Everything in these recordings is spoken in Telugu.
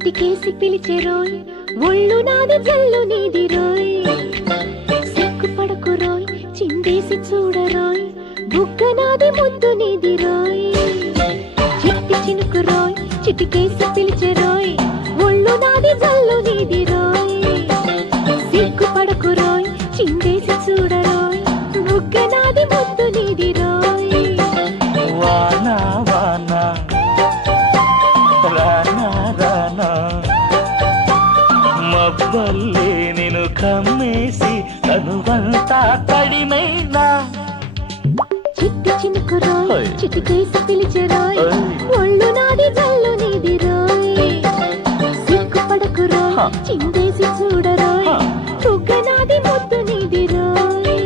చిటికేసి పిలిచెరోయ్ ఒళ్ళు నాది జల్లు నీది రోయ్ సిగ్గుపడకు రోయ్ చిందేసి చూడరోయ్ బుగ్గ నాది ముద్దు నీది రోయ్ చిట్టి చినుకు రోయ్ చిటికేసి పిలిచెరోయ్ ఒళ్ళు నాది జల్లు నీది రోయ్ సిగ్గుపడకు రోయ్ చిందేసి చూడరోయ్ బుగ్గ నాది ముద్దు నీది రోయ్ వానా వానా రానా రానా మబ్బల్లే నిన్ను కమ్మేసి తనువంతా తడిమైనా చిట్టి చినుకు రోయ్ చిటికేసి పిలిచెరోయ్ ఓయ్. ఒళ్ళు నాది జల్లు నీది రోయ్ సిగ్గుపడకు రోయ్ చిందేసి చూడరోయ్ బుగ్గ నాది ముద్దు నీది రోయ్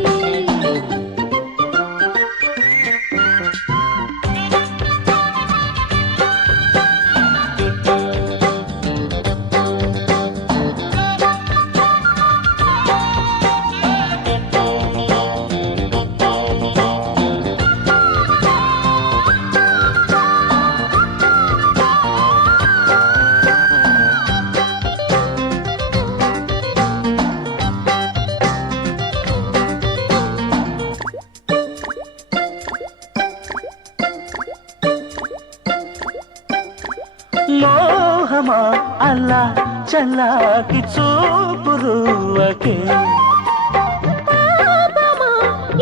మోహమా అలా చల్లాకి చూపురువకే పాపమా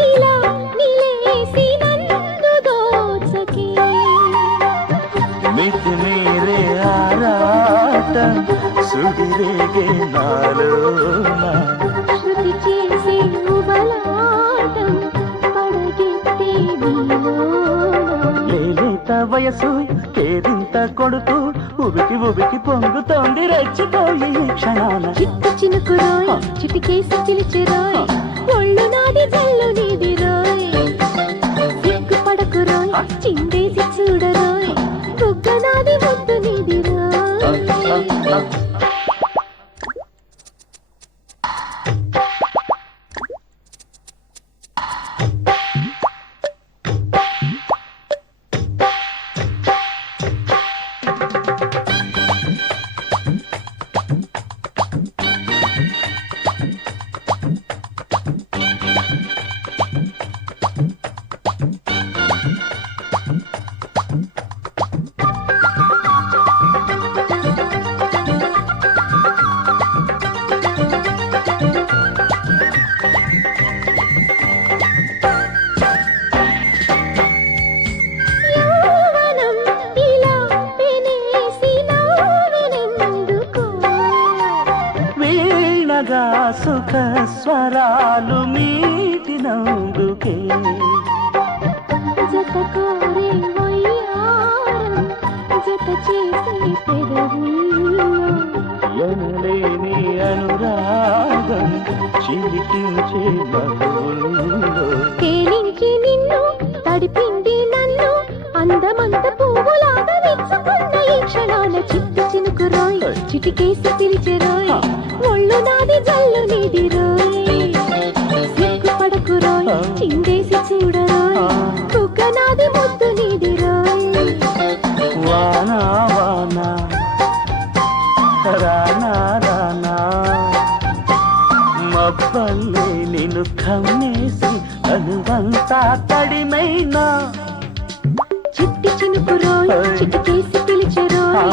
ఇలా నిలేసి నన్ను దోచకే మితి మీరే ఆరాటం సుడిరేగే నాలోన శృతి చేసే ఉబలాటం పడగెత్తే నీలోన లేలేత వయసు కేరింత కొడుతూ ఉబికి ఉబికి పొంగుతోంది రెచ్చిపోయి ఈ క్షణాన చిట్టి చినుకు రోయ్ చిటికేసి పిలిచెరోయ్ ఒళ్ళు నాది జల్లు నీది రోయ్ సిగ్గుపడకు రోయ్ చిందేసి చూడరోయ్ బుగ్గ నాది ముద్దు నీది రోయ్ యౌవనం ఇలా పెనేసి నవ్వెనెందుకో వీణగా సుఖ స్వరాలు మీటినందుకే జత కోరే వయ్యారం జత చేసే పెదవుల్లో ఎనలేని అనురాగం చిలికించే నవ్వుల్లో తేలించి నిన్ను తడిపిండి నన్ను అందమంత పువ్వులాగా విచ్చుకున్న ఈ క్షణాన చిట్టి చినుకు రోయ్ చిటికేసి పిలిచెరోయ్ ఒళ్ళు నాది జల్లు నీది రోయ్ సిగ్గుపడకు రోయ్ చిందేసి చూడరోయ్ బుగ్గ నాది ముద్దు నీది రోయ్ వానా వానా రానా రానా మబ్బల్లే నిన్ను కమ్మేసి తనువంతా తడిమైనా చిట్టి చినుకు రోయ్ చిటికేసి పిలిచెరోయ్